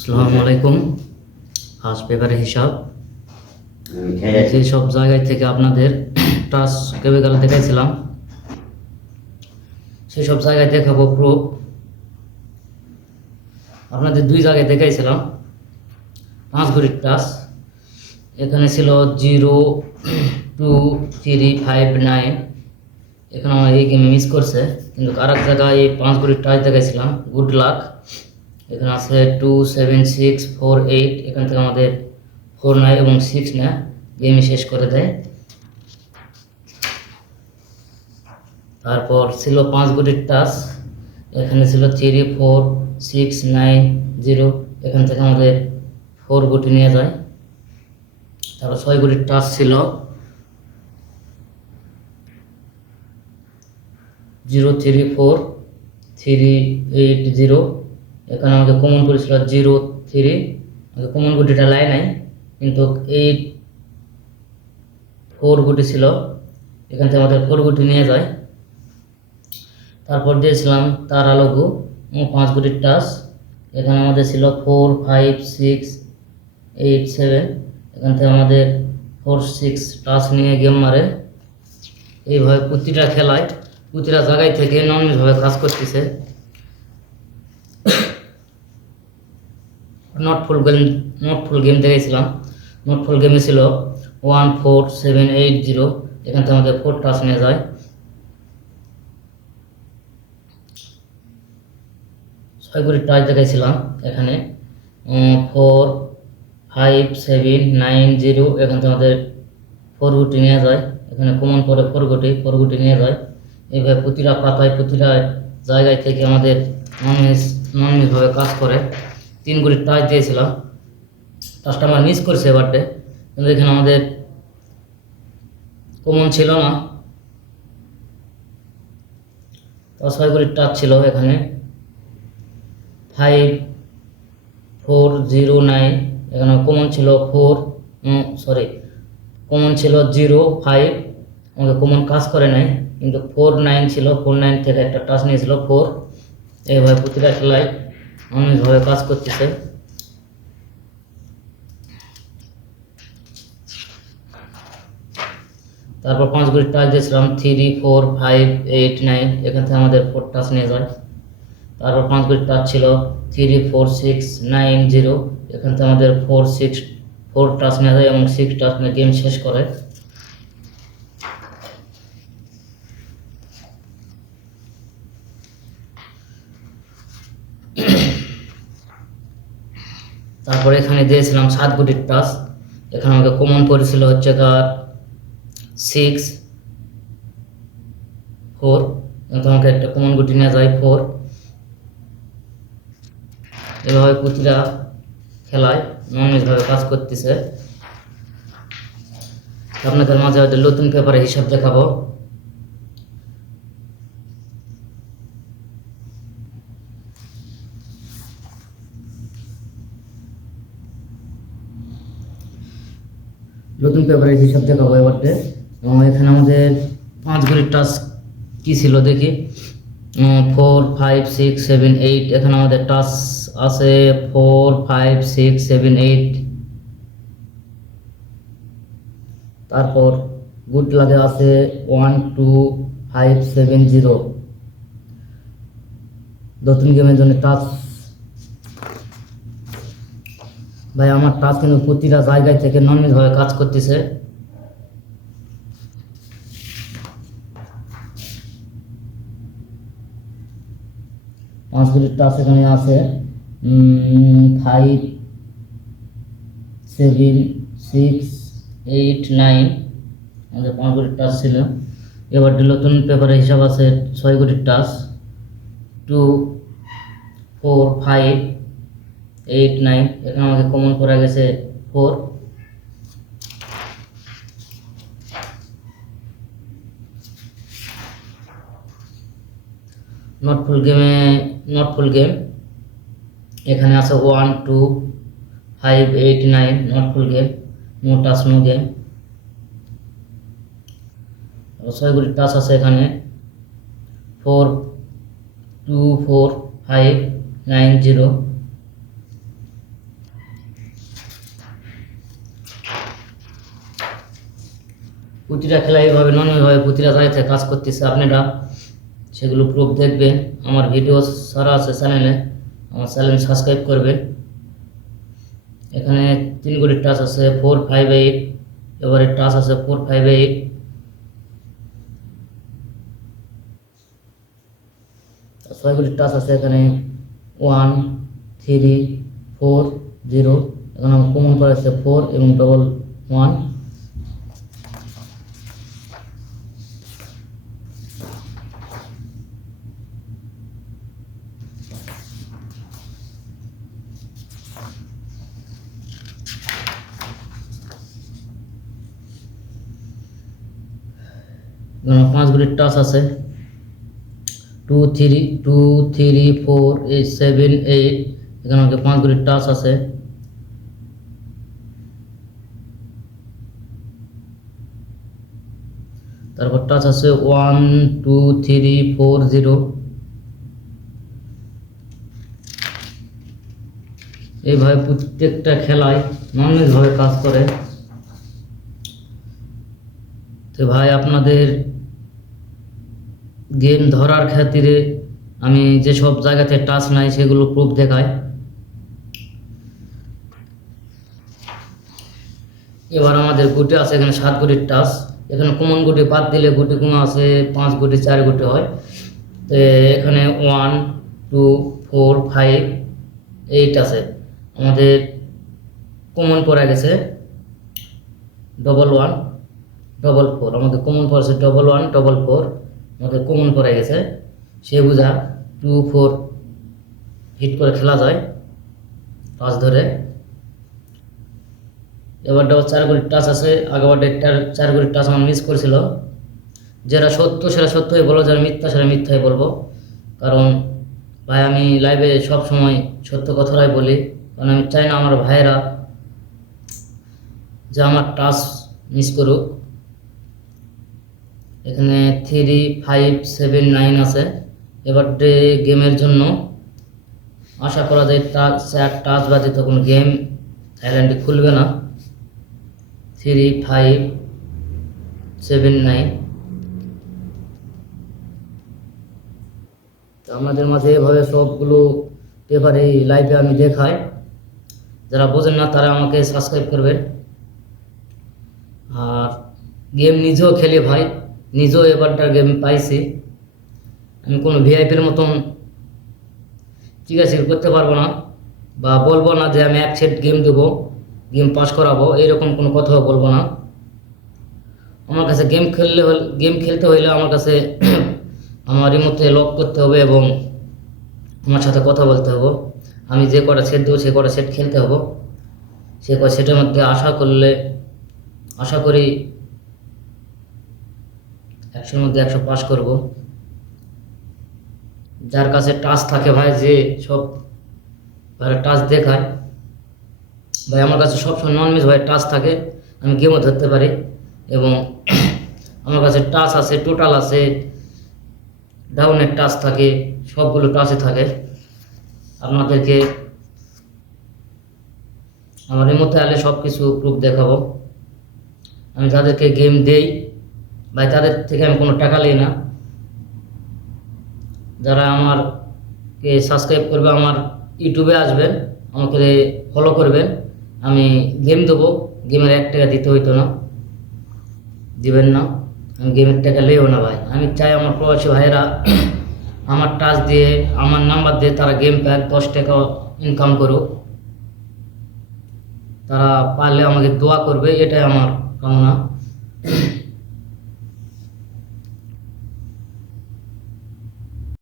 আসসালামু আলাইকুম। আজ পেপারের হিসাব যে সব জায়গায় থেকে আপনাদের টাচ কেমিক্যাল দেখাইছিলাম সেই সব জায়গায় দেখাবো প্রুফ। আপনাদের দুই জায়গায় দেখাইছিলাম 5 ঘড়ির টাচ। এখানে ছিল 0, 2, 3, 5, 9। এখানে আমার এই গেমে মিস করছে, কিন্তু আর এক জায়গায় এই 5 ঘড়ির টাচ দেখাইছিলাম গুড লাক। এখানে আছে 2, 7, 6, 4, 8। এখান থেকে আমাদের 4 নেয় এবং 6 নেয়, গেমে শেষ করে দেয়। তারপর ছিল 5 ঘড়ির টাচ। এখানে ছিল 3, 4, 6, 9, 0। এখান থেকে আমাদের 4 গুটি নিয়ে যায়। তারপর 6 ঘড়ির টাচ ছিল 0, 3, 4, 3, 8, 0। এখানে আমাকে কমন করেছিল 0, 3। আমাকে কমন গুটিটা লাই নাই, কিন্তু 4 গুটি ছিল। এখান থেকে আমাদের 4 গুটি নিয়ে যায়। তারপর দিয়েছিলাম তার আলোগু 5 গুটির টাচ। এখানে আমাদের ছিল 4, 5, 6, 8, 7। এখান থেকে আমাদের 4, 6 টাচ নিয়ে গেম মারে। এইভাবে প্রতিটা খেলায় প্রতিটা জায়গায় থেকে নর্মালভাবে কাজ করতেছে। নট ফুল গেম দেখেছিলাম। নট ফুল গেমে ছিল 1, 4, 7, 8, 0। এখান থেকে আমাদের 4 টাচ নিয়ে যায়। 6 ঘড়ির টাচ দেখাইছিলাম এখানে 4, 5, 7, 9, 0। এখান থেকে আমাদের 4 গুটি নিয়ে যায়। এখানে কমন পরে 4 গুটি নিয়ে যায়। এইভাবে প্রতিটা পাতায় প্রতিটা জায়গায় থেকে আমাদের ননমিসভাবে কাজ করে। 3 ঘড়ির টাচ দিয়েছিলাম, টাচটা আমার মিস করছে এবারটে, কিন্তু এখানে আমাদের কমন ছিল না। 6 ঘড়ির টাচ ছিল এখানে 5, 4, 0, 9। এখানে কমন ছিল 0, 5। আমাকে কমন কাজ করে নাই, কিন্তু 4, 9 ছিল। 4, 9 থেকে একটা টাচ নিয়েছিল 4। এইভাবে প্রতিটা খেলায় অনেকভাবে কাজ করতেছে। তারপর 5 ঘড়ির টাচ দিয়েছিলাম 3, 4, 5, 8, 9। এখান থেকে আমাদের 4 টাচ নিয়ে যায়। তারপর 5 ঘড়ির টাচ ছিল 3, 4, 6, 9, 0। এখান থেকে আমাদের 4 টাচ নিয়ে যায় এবং 6 টাচ নিয়ে গেম শেষ করে। তারপরে এখানে দিয়েছিলাম 7 ঘড়ির টাচ। এখানে আমাকে কমন পড়েছিল হচ্ছে 6, 4। আমাকে একটা কমন গুটি নিয়ে যায় 4। এভাবে প্রতিটা খেলায় নর্মালভাবে কাজ করতেছে। আপনাদের মাঝে হয়তো নতুন পেপারে হিসাব দেখাবো। নতুন পেপারের হিসাব দেখাবো এবারে। এবং এখানে আমাদের 5 ঘড়ির টাচ কি ছিল দেখি 4, 5, 6, 7, 8। এখানে আমাদের টাচ আছে 4, 5, 6, 7, 8। তারপর গুড লাগে আছে 1, 2, 5, 7, 0। নতুন গেমের জন্য টাচ ভাই আমার টাচ কিন্তু প্রতিটা জায়গায় থেকে নর্মালভাবে কাজ করতেছে। পাঁচ ঘড়ির টাচ এখানে আছে 5, 7, 6, 8, 9। আমাদের 5 ঘড়ির টাচ ছিল। এবার নতুন পেপারের হিসাব আছে 6 ঘড়ির টাচ 2, 4, 5, 8, 9। এখানে আমাকে কমন করা গেছে 4। নট ফুল গেম এখানে আছে 1, 2, 5, 8, 9। Not full game, no touch no game. 6 ঘড়ির টাচ আছে এখানে 4, 2, 4, 5, 9, 0। প্রতিটা খেলা এইভাবে নর্মালভাবে প্রতিটা জায়গায় কাজ করতেছে, আপনারা সেগুলো প্রুফ দেখবেন। আমার ভিডিও সারা আছে চ্যানেলে, আমার চ্যানেল সাবস্ক্রাইব করবেন। এখানে 3 কোটি টাচ আছে 458, এবারে টাচ আছে 458, ছয় কোটি টাচ আছে এখানে 1 3 4 0। এখন আমার কমন পড়ে আছে 4 এবং ডবল 1। এখানে 5 কোটি টাচ আছে 2 3 2 3 4 8 7 8। এখানে 5 কোটি টাচ আছে। তারপর টাচ আছে 1 2 3 4 0। এইভাবে প্রত্যেকটা খেলায় নর্মালভাবে কাজ করে। তো ভাই আপনাদের গেম ধরার খাতিরে আমি যেসব জায়গাতে টাচ নাই সেগুলো প্রুফ দেখাই। এবার আমাদের গুটি আছে এখানে 7 কোটির টাচ। এখানে কমন গুটি বাদ দিলে গুটি কমা আছে 5 কোটি 4 কোটি হয়। তো এখানে 1 2 4 5 8 আছে। আমাদের কমন পড়ে গেছে 1 1 4। আমাদের কমন পড়েছে 1 1 4। আমাদের কমন পড়ে গেছে, সে বুঝা 2 4 হিট করে খেলা যায় টাচ ধরে। এবারটা 4 কোটি টাচ আছে। আগেবারটা 4 কোটি টাচ আমার মিস করেছিল। যেটা সত্য সেটা সত্যই বলবো, যারা মিথ্যা সেটা মিথ্যাই বলবো। কারণ ভাই আমি লাইভে সব সময় সত্য কথাটাই বলি, কারণ আমি চাই না আমার ভাইয়েরা যে আমার টাচ মিস করুক। এখানে 3 5 7 9 আছে। এবারটে গেমের জন্য আশা করা যায় টাচ বাদে তো কোনো গেম থাইল্যান্ডে খুলবে না। 3 5 7 9। তো আমাদের মাঝে এভাবে সবগুলো পেপারে লাইভে আমি দেখাই। যারা বোঝেন না তারা আমাকে সাবস্ক্রাইব করবেন। আর গেম নিজেও খেলি ভাই, নিজেও এবারটার গেম পাইছি। আমি কোনো ভিআইপির মতন জিজ্ঞাসা করতে পারবো না বা বলবো না যে আমি এক সেট গেম দেবো, গেম পাস করাবো, এইরকম কোনো কথাও বলবো না। আমার কাছে গেম খেলতে হইলে আমার কাছে আমার রিমোটে লক করতে হবে এবং আমার সাথে কথা বলতে হবে। আমি যে কটা সেট দেবো সে কটা সেট খেলতে হবে। সে কটা সেটের মধ্যে আশা করি 100-র মধ্যে 100 পাস করব। যার কাছে টাচ থাকে ভাই, যে সব ভাই টাচ দেখায় ভাই, আমার কাছে সবসময় নন মিস ভাই টাচ থাকে, আমি গেমও ধরতে পারি। এবং আমার কাছে টাচ আছে, টোটাল আছে, ডাউনের টাচ থাকে, সবগুলো টাচে থাকে। আপনাদেরকে আমার রিমোটে আলে সব কিছু প্রুফ দেখাবো। আমি যাদেরকে গেম দেই ভাই তাদের থেকে আমি কোনো টাকা নিই না। যারা আমারকে সাবস্ক্রাইব করবে, আমার ইউটিউবে আসবেন, আমাকে ফলো করবেন, আমি গেম দেবো, গেমের 1 টাকা দিতে হইতো না, দিবেন না, আমি গেমের টাকা লেও না ভাই। আমি চাই আমার প্রবাসী ভাইয়েরা আমার টাচ দিয়ে, আমার নাম্বার দিয়ে তারা গেম প্যাক 10 টাকা ইনকাম করুক। তারা পারলে আমাকে দোয়া করবে, এটাই আমার কামনা।